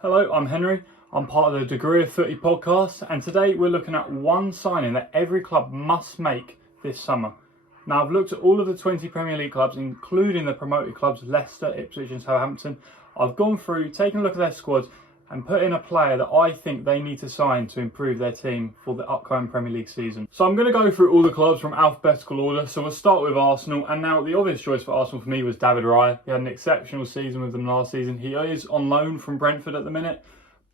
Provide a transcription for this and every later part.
Hello, I'm Henry. I'm part of the Degree of Footy podcast, and today we're looking at one signing that every club must make this summer. Now, I've looked at all of the 20 Premier League clubs, including the promoted clubs Leicester, Ipswich and Southampton. I've gone through, taken a look at their squads and put in a player that I think they need to sign to improve their team for the upcoming Premier League season. So I'm going to go through all the clubs from alphabetical order. So we'll start with Arsenal, and now the obvious choice for Arsenal for me was David Raya. He had an exceptional season with them last season. He is on loan from Brentford at the minute,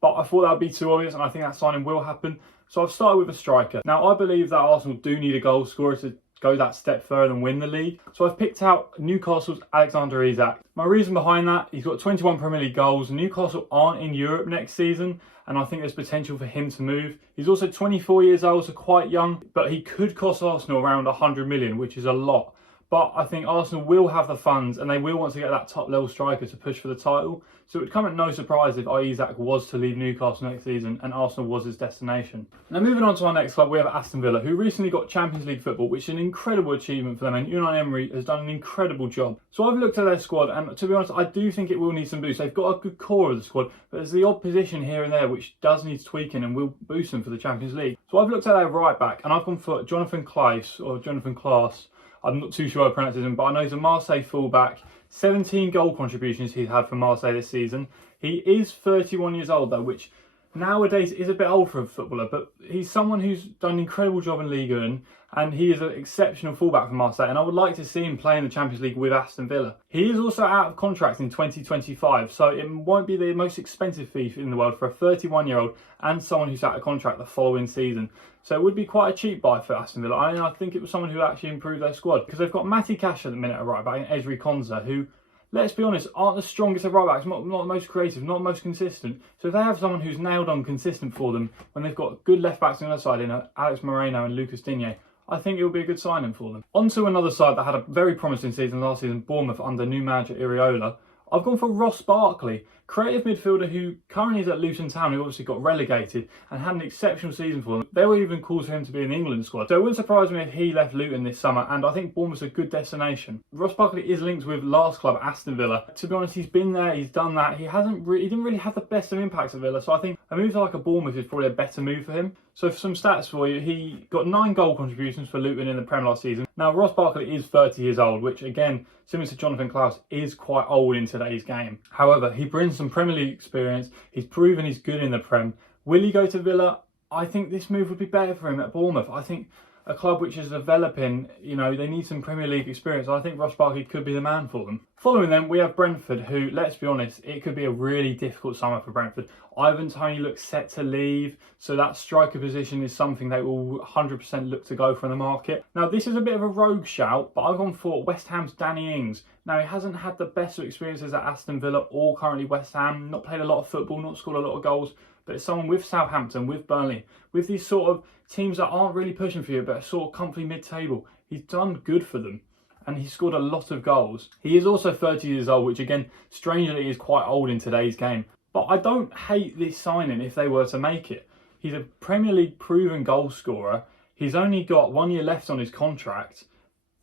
but I thought that would be too obvious, and I think that signing will happen. So I've started with a striker. Now, I believe that Arsenal do need a goal scorer to go that step further and win the league. So I've picked out Newcastle's Alexander Isak. My reason behind that, he's got 21 Premier League goals. Newcastle aren't in Europe next season, and I think there's potential for him to move. He's also 24 years old, so quite young, but he could cost Arsenal around 100 million, which is a lot. But I think Arsenal will have the funds and they will want to get that top level striker to push for the title. So it would come at no surprise if Isak was to leave Newcastle next season and Arsenal was his destination. Now, moving on to our next club, we have Aston Villa, who recently got Champions League football, which is an incredible achievement for them, and Unai Emery has done an incredible job. So I've looked at their squad, and to be honest, I do think it will need some boost. They've got a good core of the squad, but there's the odd position here and there which does need tweaking and will boost them for the Champions League. So I've looked at their right back, and I've gone for Jonathan Klaas. I'm not too sure how to pronounce his name, but I know he's a Marseille fullback. 17 goal contributions he's had for Marseille this season. He is 31 years old though, which nowadays is a bit old for a footballer, but he's someone who's done an incredible job in Ligue 1, and he is an exceptional fullback for Marseille, and I would like to see him play in the Champions League with Aston Villa. He is also out of contract in 2025, so it won't be the most expensive fee in the world for a 31-year-old and someone who's out of contract the following season. So it would be quite a cheap buy for Aston Villa, and I think it was someone who actually improved their squad, because they've got Matty Cash at the minute at right back and Ezri Konsa, who, let's be honest, aren't the strongest of right backs, not the most creative, not the most consistent. So if they have someone who's nailed on consistent for them, when they've got good left backs on the other side in Alex Moreno and Lucas Digne, I think it will be a good signing for them. On to another side that had a very promising season last season, Bournemouth, under new manager Iriola. I've gone for Ross Barkley, creative midfielder who currently is at Luton Town, who obviously got relegated and had an exceptional season for them. There were even calls for him to be in the England squad, so it wouldn't surprise me if he left Luton this summer, and I think Bournemouth's a good destination. Ross Barkley is linked with last club Aston Villa. To be honest, he's been there, he's done that. He didn't really have the best of impacts at Villa, so I think a move to like a Bournemouth is probably a better move for him. So for some stats for you, he got 9 goal contributions for Luton in the Prem last season. Now, Ross Barkley is 30 years old, which again, similar to Jonathan Klaas, is quite old in today's game. However, he brings some Premier League experience. He's proven he's good in the Prem. Will he go to Villa? I think this move would be better for him at Bournemouth. I think a club which is developing, they need some Premier League experience. I think Ross Barkley could be the man for them. Following them, we have Brentford, who, let's be honest, it could be a really difficult summer for Brentford. Ivan Toney looks set to leave, so that striker position is something they will 100% look to go for in the market. Now, this is a bit of a rogue shout, but I've gone for West Ham's Danny Ings. Now, he hasn't had the best of experiences at Aston Villa or currently West Ham, not played a lot of football, not scored a lot of goals, but it's someone with Southampton, with Burnley, with these sort of teams that aren't really pushing for you, but are sort of comfy mid-table. He's done good for them, and he's scored a lot of goals. He is also 30 years old, which again, strangely, is quite old in today's game. But I don't hate this signing if they were to make it. He's a Premier League proven goal scorer. He's only got 1 year left on his contract,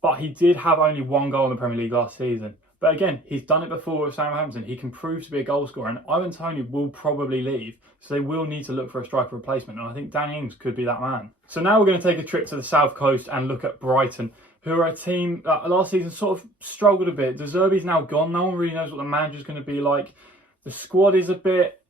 but he did have only 1 goal in the Premier League last season. But again, he's done it before with Southampton. He can prove to be a goal scorer, and Ivan Toney will probably leave, so they will need to look for a striker replacement, and I think Danny Ings could be that man. So now we're going to take a trip to the south coast and look at Brighton, who are a team that last season sort of struggled a bit. De Zerbi's now gone. No one really knows what the manager's going to be like. The squad is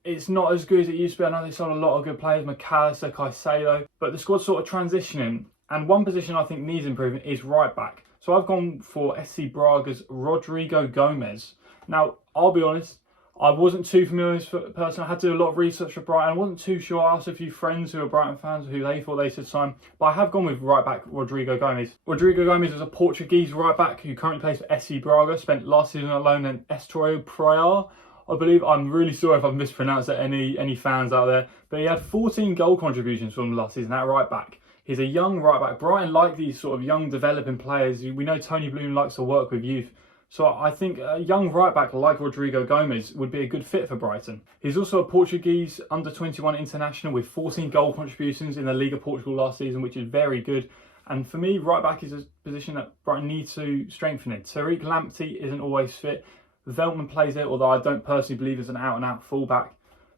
it's not as good as it used to be. I know they sold a lot of good players, McAllister, Caicedo, but the squad's sort of transitioning, and one position I think needs improvement is right back. So I've gone for SC Braga's Rodrigo Gomez. Now, I'll be honest, I wasn't too familiar with this person. I had to do a lot of research for Brighton. I wasn't too sure. I asked a few friends who are Brighton fans who they thought they should sign. But I have gone with right back Rodrigo Gomez. Rodrigo Gomez is a Portuguese right back who currently plays for SC Braga. Spent last season alone in Estoril Praia, I believe. I'm really sorry if I've mispronounced it, any fans out there. But he had 14 goal contributions from last season at right back. He's a young right back. Brighton like these sort of young developing players. We know Tony Bloom likes to work with youth. So I think a young right back like Rodrigo Gomez would be a good fit for Brighton. He's also a Portuguese under-21 international with 14 goal contributions in the Liga Portugal last season, which is very good. And for me, right back is a position that Brighton needs to strengthen in. Tariq Lamptey isn't always fit. Veltman plays it, although I don't personally believe he's an out-and-out fullback.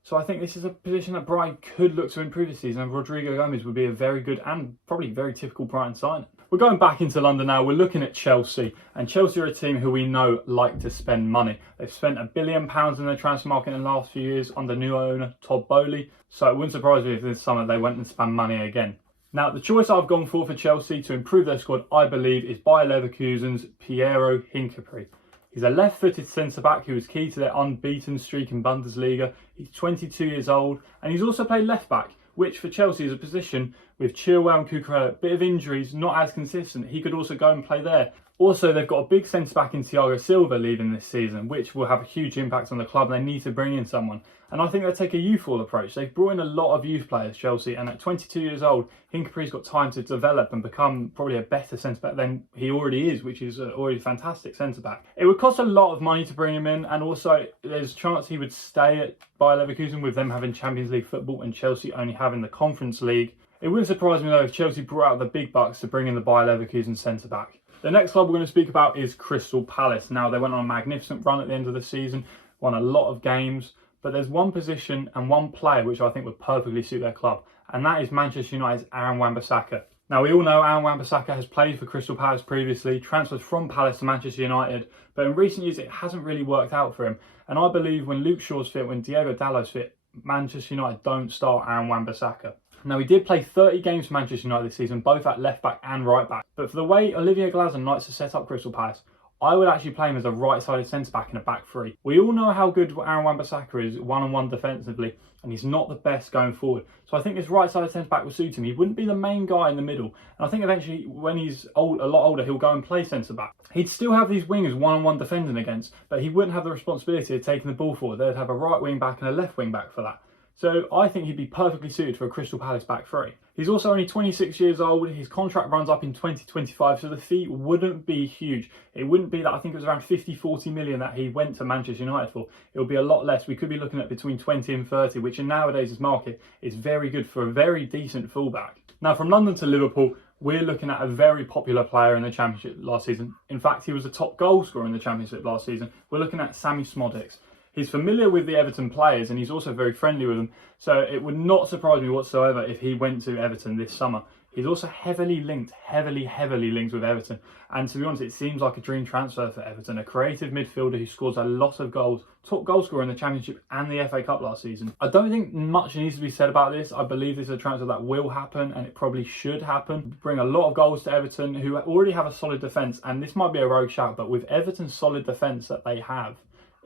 So I think this is a position that Brighton could look to improve this season, and Rodrigo Gomez would be a very good and probably very typical Brighton signing. We're going back into London now. We're looking at Chelsea, and Chelsea are a team who we know like to spend money. They've spent £1 billion in their transfer market in the last few years under new owner Todd Boehly, so it wouldn't surprise me if this summer they went and spent money again. Now, the choice I've gone for Chelsea to improve their squad, I believe, is Bayer Leverkusen's Piero Hincapié. He's a left-footed centre-back who was key to their unbeaten streak in Bundesliga. He's 22 years old, and he's also played left-back, which for Chelsea is a position with Chilwell and Cucurella, a bit of injuries, not as consistent. He could also go and play there. Also, they've got a big centre-back in Thiago Silva leaving this season, which will have a huge impact on the club. They need to bring in someone. And I think they'll take a youthful approach. They've brought in a lot of youth players, Chelsea, and at 22 years old, Hincapié's got time to develop and become probably a better centre-back than he already is, which is already a fantastic centre-back. It would cost a lot of money to bring him in, and also there's a chance he would stay at Bayer Leverkusen with them having Champions League football and Chelsea only having the Conference League. It wouldn't surprise me though if Chelsea brought out the big bucks to bring in the Bayer Leverkusen centre-back. The next club we're going to speak about is Crystal Palace. Now, they went on a magnificent run at the end of the season, won a lot of games, but there's one position and one player which I think would perfectly suit their club, and that is Manchester United's Aaron Wan-Bissaka. Now, we all know Aaron Wan-Bissaka has played for Crystal Palace previously, transferred from Palace to Manchester United, but in recent years it hasn't really worked out for him. And I believe when Luke Shaw's fit, when Diogo Dalot's fit, Manchester United don't start Aaron Wan-Bissaka. Now, he did play 30 games for Manchester United this season, both at left back and right back. But for the way Olivier Glasner likes to set up Crystal Palace, I would actually play him as a right-sided centre-back in a back three. We all know how good Aaron Wan-Bissaka is one-on-one defensively, and he's not the best going forward. So I think this right-sided centre-back will suit him. He wouldn't be the main guy in the middle. And I think eventually, when he's a lot older, he'll go and play centre-back. He'd still have these wingers one-on-one defending against, but he wouldn't have the responsibility of taking the ball forward. They'd have a right wing-back and a left wing-back for that. So I think he'd be perfectly suited for a Crystal Palace back three. He's also only 26 years old. His contract runs up in 2025, so the fee wouldn't be huge. It wouldn't be that, I think it was around 50-40 million that he went to Manchester United for. It would be a lot less. We could be looking at between 20 and 30, which in nowadays' market is very good for a very decent fullback. Now, from London to Liverpool, we're looking at a very popular player in the Championship last season. In fact, he was the top goal scorer in the Championship last season. We're looking at Sammy Szmodics. He's familiar with the Everton players and he's also very friendly with them. So it would not surprise me whatsoever if he went to Everton this summer. He's also heavily linked with Everton. And to be honest, it seems like a dream transfer for Everton. A creative midfielder who scores a lot of goals. Top goal scorer in the Championship and the FA Cup last season. I don't think much needs to be said about this. I believe this is a transfer that will happen and it probably should happen. Bring a lot of goals to Everton, who already have a solid defence. And this might be a rogue shout, but with Everton's solid defence that they have,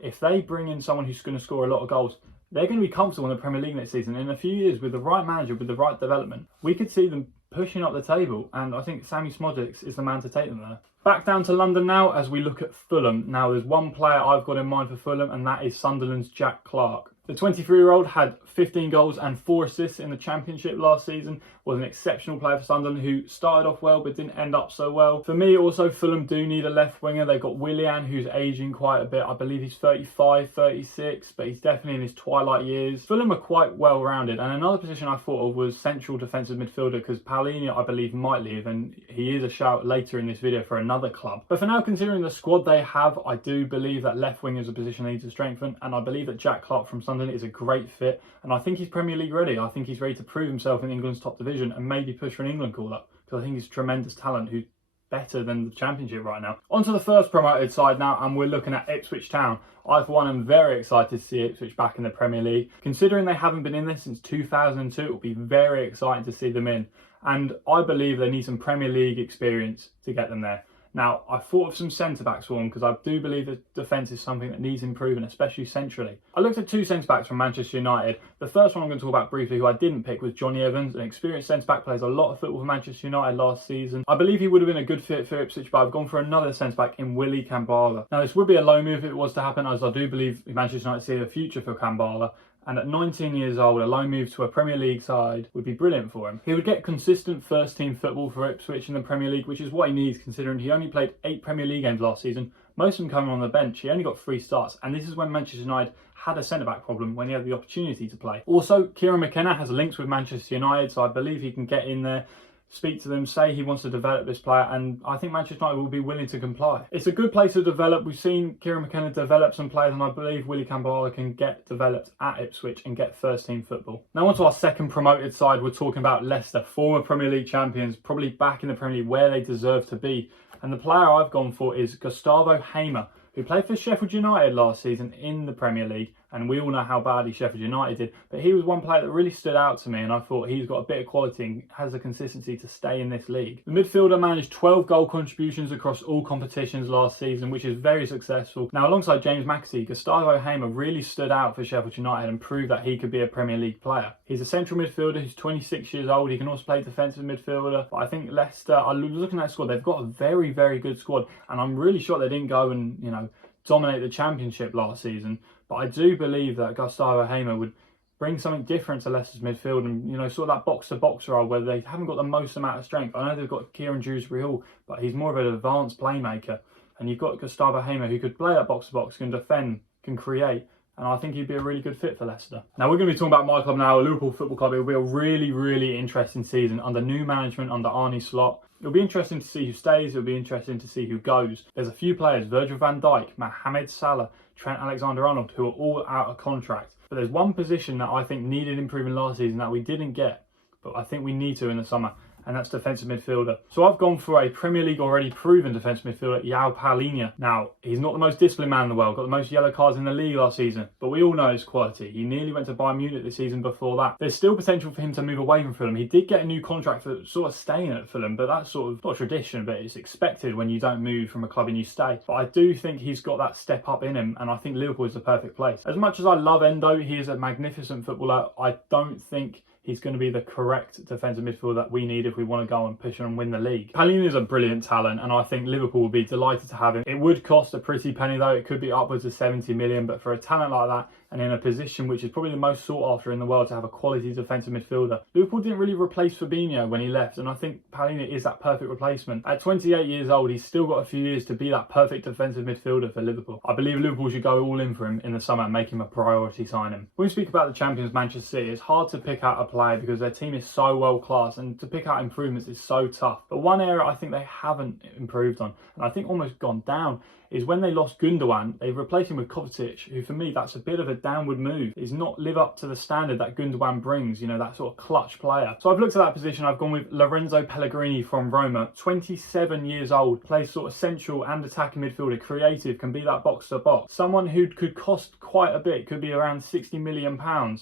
if they bring in someone who's going to score a lot of goals, they're going to be comfortable in the Premier League next season. In a few years, with the right manager, with the right development, we could see them pushing up the table. And I think Sammy Szmodics is the man to take them there. Back down to London now as we look at Fulham. Now, there's one player I've got in mind for Fulham, and that is Sunderland's Jack Clarke. The 23-year-old had 15 goals and 4 assists in the Championship last season, was an exceptional player for Sunderland who started off well but didn't end up so well. For me also, Fulham do need a left winger. They've got Willian, who's ageing quite a bit. I believe he's 35, 36, but he's definitely in his twilight years. Fulham are quite well rounded, and another position I thought of was central defensive midfielder, because Paulinho, I believe, might leave, and he is a shout later in this video for another club. But for now, considering the squad they have, I do believe that left wing is a position they need to strengthen, and I believe that Jack Clarke from Sunderland is a great fit, and I think he's Premier League ready. I think he's ready to prove himself in England's top division and maybe push for an England call-up, because I think he's tremendous talent who's better than the Championship right now. On to the first promoted side now, and we're looking at Ipswich Town. I, for one, am very excited to see Ipswich back in the Premier League. Considering they haven't been in this since 2002, it will be very exciting to see them in, and I believe they need some Premier League experience to get them there. Now, I thought of some centre-backs for them because I do believe the defence is something that needs improving, especially centrally. I looked at 2 centre-backs from Manchester United. The first one I'm going to talk about briefly, who I didn't pick, was Johnny Evans, an experienced centre-back, plays a lot of football for Manchester United last season. I believe he would have been a good fit for Ipswich, but I've gone for another centre-back in Willy Kambala. Now, this would be a low move if it was to happen, as I do believe Manchester United see a future for Kambala. And at 19 years old, a loan move to a Premier League side would be brilliant for him. He would get consistent first-team football for Ipswich in the Premier League, which is what he needs, considering he only played 8 Premier League games last season, most of them coming on the bench. He only got 3 starts, and this is when Manchester United had a centre-back problem when he had the opportunity to play. Also, Kieran McKenna has links with Manchester United, so I believe he can get in there. speak to them, say he wants to develop this player, and I think Manchester United will be willing to comply. It's a good place to develop. We've seen Kieran McKenna develop some players, and I believe Willy Campbell can get developed at Ipswich and get first team football. Now on to our second promoted side. We're talking about Leicester, former Premier League champions, probably back in the Premier League where they deserve to be. And the player I've gone for is Gustavo Hamer, who played for Sheffield United last season in the Premier League, and we all know how badly Sheffield United did, but he was one player that really stood out to me, and I thought he's got a bit of quality and has the consistency to stay in this league. The midfielder managed 12 goal contributions across all competitions last season, which is very successful. Now alongside James McAtee, Gustavo Hamer really stood out for Sheffield United and proved that he could be a Premier League player. He's a central midfielder who's 26 years old. He can also play defensive midfielder, but I think Leicester, I was looking at that squad, they've got a very, very good squad, and I'm really shocked they didn't go and, dominate the Championship last season. But I do believe that Gustavo Hamer would bring something different to Leicester's midfield and, sort of that box-to-box role where they haven't got the most amount of strength. I know they've got Kieran Dewsbury-Hall, but he's more of an advanced playmaker. And you've got Gustavo Hamer who could play that box-to-box, can defend, can create. And I think he'd be a really good fit for Leicester. Now we're going to be talking about my club now, Liverpool Football Club. It'll be a really, really interesting season under new management, under Arne Slot. It'll be interesting to see who stays. It'll be interesting to see who goes. There's a few players, Virgil van Dijk, Mohamed Salah, Trent Alexander-Arnold, who are all out of contract. But there's one position that I think needed improving last season that we didn't get, but I think we need to in the summer, and that's defensive midfielder. So I've gone for a Premier League already proven defensive midfielder, João Palhinha. Now, he's not the most disciplined man in the world, got the most yellow cards in the league last season, but we all know his quality. He nearly went to Bayern Munich this season before that. There's still potential for him to move away from Fulham. He did get a new contract for sort of staying at Fulham, but that's sort of not tradition, but it's expected when you don't move from a club and you stay. But I do think he's got that step up in him, and I think Liverpool is the perfect place. As much as I love Endo, he is a magnificent footballer. I don't think he's going to be the correct defensive midfielder that we need if we want to go and push on and win the league. Palhinha is a brilliant talent, and I think Liverpool will be delighted to have him. It would cost a pretty penny though. It could be upwards of 70 million, but for a talent like that, and in a position which is probably the most sought after in the world to have a quality defensive midfielder. Liverpool didn't really replace Fabinho when he left, and I think Palhinha is that perfect replacement. At 28 years old, he's still got a few years to be that perfect defensive midfielder for Liverpool. I believe Liverpool should go all in for him in the summer and make him a priority signing. When we speak about the champions Manchester City, it's hard to pick out a player because their team is so world class, and to pick out improvements is so tough. But one area I think they haven't improved on, and I think almost gone down, is when they lost Gundogan, they replaced him with Kovacic, who for me, that's a bit of a downward move. He's not live up to the standard that Gundogan brings, that sort of clutch player. So I've looked at that position. I've gone with Lorenzo Pellegrini from Roma, 27 years old, plays sort of central and attacking midfielder, creative, can be that box-to-box. Someone who could cost quite a bit, could be around £60 million.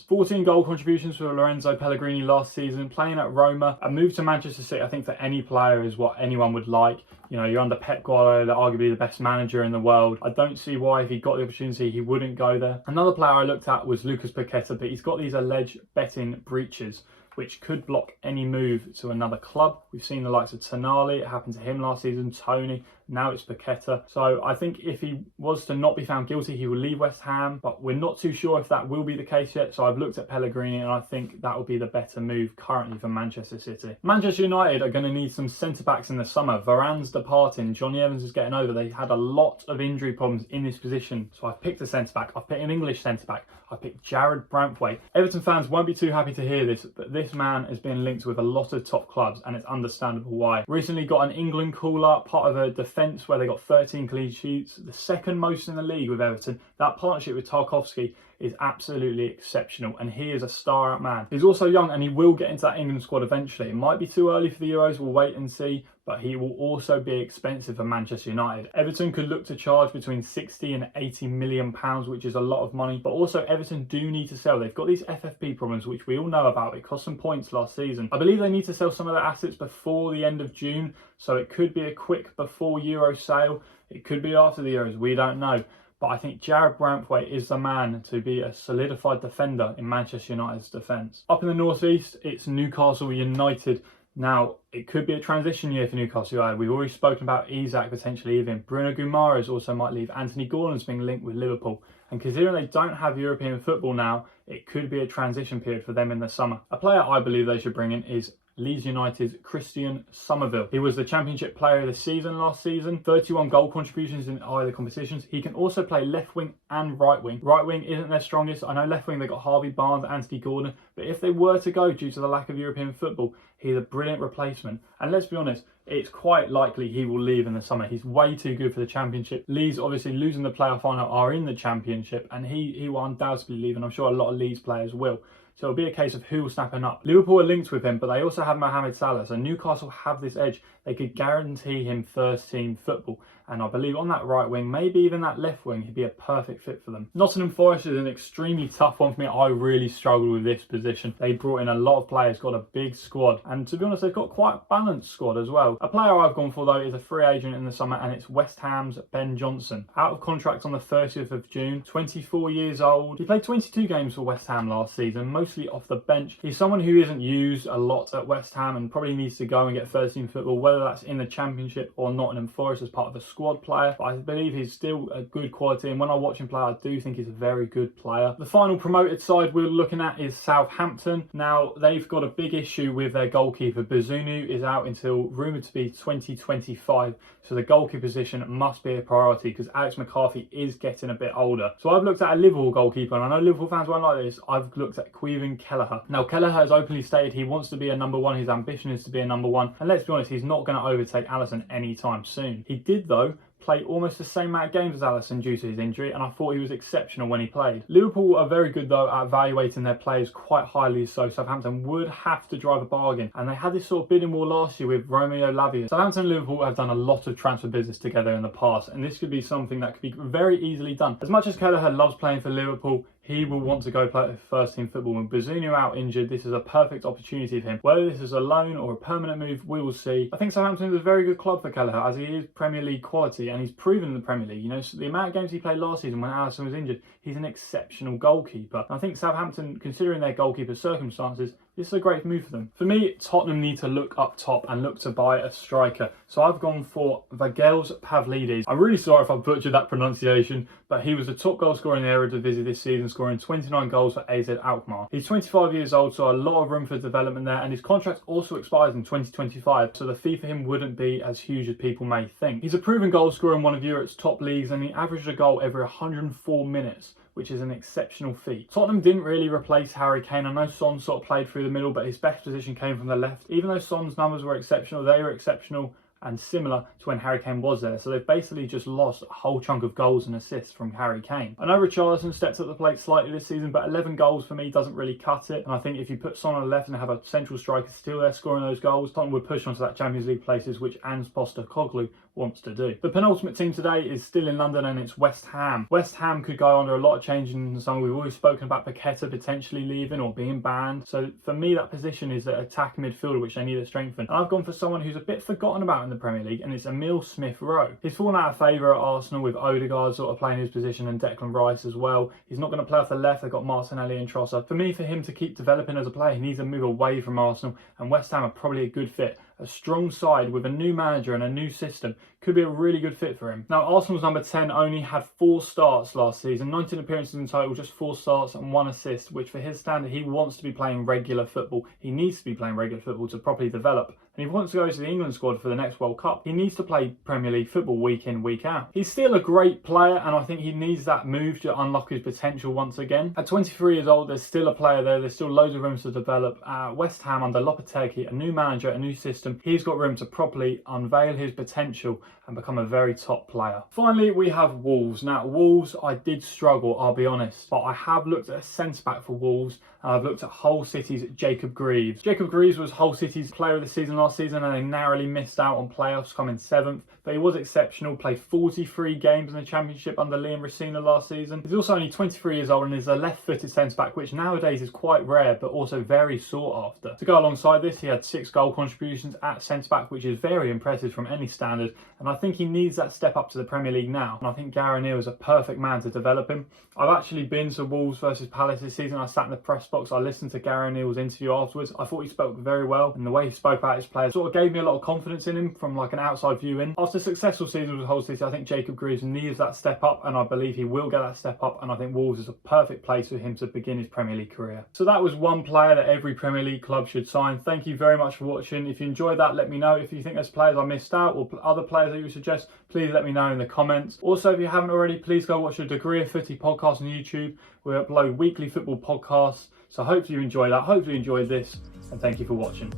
14 goal contributions for Lorenzo Pellegrini last season, playing at Roma. A move to Manchester City, I think for any player is what anyone would like. You're under Pep Guardiola, arguably the best manager in the world. I don't see why, if he got the opportunity, he wouldn't go there. Another player I looked at was Lucas Paqueta, but he's got these alleged betting breaches, which could block any move to another club. We've seen the likes of Tonali, it happened to him last season, Tony, now it's Paqueta. So I think if he was to not be found guilty, he will leave West Ham, but we're not too sure if that will be the case yet. So I've looked at Pellegrini, and I think that will be the better move currently for Manchester City. Manchester United are going to need some centre-backs in the summer. Varane's departing, Johnny Evans is getting over. They had a lot of injury problems in this position. So I've picked a centre-back. I've picked an English centre-back. I picked Jared Brantwaite. Everton fans won't be too happy to hear this, but this man has been linked with a lot of top clubs, and it's understandable why. Recently got an England call-up, part of a defence where they got 13 clean sheets, the second most in the league with Everton. That partnership with Tarkowski is absolutely exceptional, and he is a star-out man. He's also young, and he will get into that England squad eventually. It might be too early for the Euros, we'll wait and see, but he will also be expensive for Manchester United. Everton could look to charge between 60 and 80 million pounds, which is a lot of money, but also Everton do need to sell. They've got these FFP problems, which we all know about. It cost some points last season. I believe they need to sell some of their assets before the end of June, so it could be a quick before Euro sale. It could be after the Euros, we don't know. But I think Jared Brantwaite is the man to be a solidified defender in Manchester United's defence. Up in the northeast, it's Newcastle United. Now, it could be a transition year for Newcastle United. We've already spoken about Isak potentially leaving. Bruno Guimaraes also might leave. Anthony Gordon's being linked with Liverpool. And considering they don't have European football now, it could be a transition period for them in the summer. A player I believe they should bring in is Leeds United's Christian Somerville. He was the Championship Player of the Season last season, 31 goal contributions in either competitions. He can also play left wing and right wing. Right wing isn't their strongest. I know left wing they got Harvey Barnes, Anthony Gordon, but if they were to go due to the lack of European football, he's a brilliant replacement. And let's be honest, it's quite likely he will leave in the summer. He's way too good for the Championship. Leeds obviously losing the playoff final are in the Championship, and he will undoubtedly leave, and I'm sure a lot of Leeds players will. So it'll be a case of who will snap him up. Liverpool are linked with him, but they also have Mohamed Salah. So Newcastle have this edge. They could guarantee him first team football. And I believe on that right wing, maybe even that left wing, he'd be a perfect fit for them. Nottingham Forest is an extremely tough one for me. I really struggled with this position. They brought in a lot of players, got a big squad. And to be honest, they've got quite a balanced squad as well. A player I've gone for though is a free agent in the summer, and it's West Ham's Ben Johnson. Out of contract on the 30th of June, 24 years old. He played 22 games for West Ham last season, mostly off the bench. He's someone who isn't used a lot at West Ham and probably needs to go and get first team football, whether that's in the Championship or Nottingham Forest as part of a squad player. But I believe he's still a good quality, and when I watch him play, I do think he's a very good player. The final promoted side we're looking at is Southampton. Now, they've got a big issue with their goalkeeper. Bazunu is out until rumoured to be 2025, so the goalkeeper position must be a priority because Alex McCarthy is getting a bit older. So I've looked at a Liverpool goalkeeper, and I know Liverpool fans won't like this. I've looked at Caoimhin Kelleher. Now, Kelleher has openly stated he wants to be a number one. His ambition is to be a number one, and let's be honest, he's not going to overtake Alisson anytime soon. He did, though, play almost the same amount of games as Alisson due to his injury, and I thought he was exceptional when he played. Liverpool are very good though at evaluating their players quite highly, so Southampton would have to drive a bargain, and they had this sort of bidding war last year with Romeo Lavia. Southampton and Liverpool have done a lot of transfer business together in the past, and this could be something that could be very easily done. As much as Kelleher loves playing for Liverpool, he will want to go play first team football. With Bazunu out injured, this is a perfect opportunity for him. Whether this is a loan or a permanent move, we will see. I think Southampton is a very good club for Kelleher, as he is Premier League quality and he's proven in the Premier League. You know, so the amount of games he played last season when Alisson was injured, he's an exceptional goalkeeper. And I think Southampton, considering their goalkeeper circumstances, this is a great move for them. For me, Tottenham need to look up top and look to buy a striker. So I've gone for Vagels Pavlidis. I'm really sorry if I butchered that pronunciation, but he was the top goal scorer in the Eredivisie this season, scoring 29 goals for AZ Alkmaar. He's 25 years old, so a lot of room for development there, and his contract also expires in 2025, so the fee for him wouldn't be as huge as people may think. He's a proven goal scorer in one of Europe's top leagues, and he averaged a goal every 104 minutes. Which is an exceptional feat. Tottenham didn't really replace Harry Kane. I know Son sort of played through the middle, but his best position came from the left. Even though Son's numbers were exceptional, they were exceptional and similar to when Harry Kane was there. So they've basically just lost a whole chunk of goals and assists from Harry Kane. I know Richarlison stepped up the plate slightly this season, but 11 goals for me doesn't really cut it. And I think if you put Son on the left and have a central striker still there scoring those goals, Tottenham would push onto that Champions League places, which Ange Postecoglou wants to do. The penultimate team today is still in London, and it's West Ham. West Ham could go under a lot of change in the summer. We've always spoken about Paqueta potentially leaving or being banned. So for me, that position is at attack midfielder, which they need to strengthen. And I've gone for someone who's a bit forgotten about in the Premier League, and it's Emile Smith-Rowe. He's fallen out of favour at Arsenal with Odegaard sort of playing his position and Declan Rice as well. He's not going to play off the left. They've got Martinelli and Trossard. For me, for him to keep developing as a player, he needs to move away from Arsenal, and West Ham are probably a good fit. A strong side with a new manager and a new system could be a really good fit for him. Now, Arsenal's number 10 only had 4 starts last season, 19 appearances in total, just 4 starts and 1 assist, which for his standard, he wants to be playing regular football. He needs to be playing regular football to properly develop. And if he wants to go to the England squad for the next World Cup, he needs to play Premier League football week in, week out. He's still a great player, and I think he needs that move to unlock his potential once again. At 23 years old, there's still a player there. There's still loads of room to develop. West Ham under Lopetegui, a new manager, a new system. He's got room to properly unveil his potential and become a very top player. Finally, we have Wolves. Now, Wolves, I did struggle, I'll be honest, but I have looked at a centre-back for Wolves, and I've looked at Hull City's Jacob Greaves. Jacob Greaves was Hull City's player of the season last season, and they narrowly missed out on playoffs, coming 7th, but he was exceptional, played 43 games in the Championship under Liam Rosina last season. He's also only 23 years old and is a left-footed centre-back, which nowadays is quite rare, but also very sought after. To go alongside this, he had 6 goal contributions at centre-back, which is very impressive from any standard, and I think he needs that step up to the Premier League now, and I think Gary Neal is a perfect man to develop him. I've actually been to Wolves versus Palace this season. I sat in the press box, I listened to Gary Neal's interview afterwards. I thought he spoke very well, and the way he spoke about his player. Sort of gave me a lot of confidence in him from like an outside view in. After a successful season with Hull City, I think Jacob Greaves needs that step up, and I believe he will get that step up, and I think Wolves is a perfect place for him to begin his Premier League career. So that was one player that every Premier League club should sign. Thank you very much for watching. If you enjoyed that, let me know. If you think there's players I missed out or other players that you suggest, please let me know in the comments. Also, if you haven't already, please go watch the Degree of Footy podcast on YouTube. We upload weekly football podcasts. So hopefully you enjoy that. Hopefully you enjoyed this, and thank you for watching.